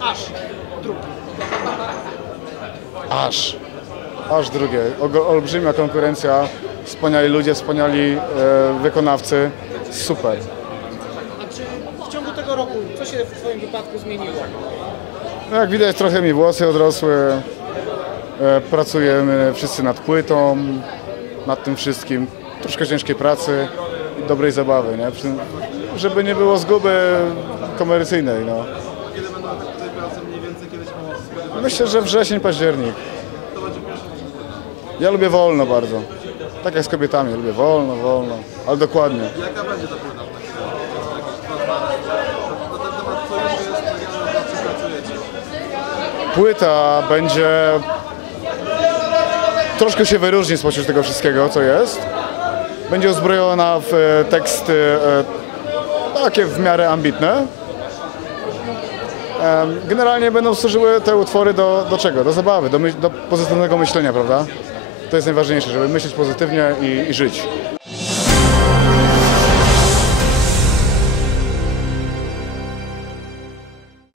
aż drugi. Aż. Aż drugie. Olbrzymia konkurencja, wspaniali ludzie, wspaniali e, wykonawcy. Super. A czy w ciągu tego roku co się w Twoim wypadku zmieniło? No jak widać trochę mi włosy odrosły. E, pracujemy wszyscy nad płytą, nad tym wszystkim. Troszkę ciężkiej pracy i dobrej zabawy, nie? Żeby nie było zguby komercyjnej. No. Kiedy będą tej pracy mniej więcej kiedyś? Myślę, że wrzesień, październik. Ja lubię wolno bardzo. Tak jak z kobietami, lubię wolno, wolno, ale dokładnie. Jaka będzie ta płyta? Płyta będzie troszkę się wyróżni spośród tego wszystkiego, co jest. Będzie uzbrojona w e, teksty e, takie w miarę ambitne. Generalnie będą służyły te utwory do, do czego? Do zabawy, do, myśl, do pozytywnego myślenia, prawda? To jest najważniejsze, żeby myśleć pozytywnie i, i żyć.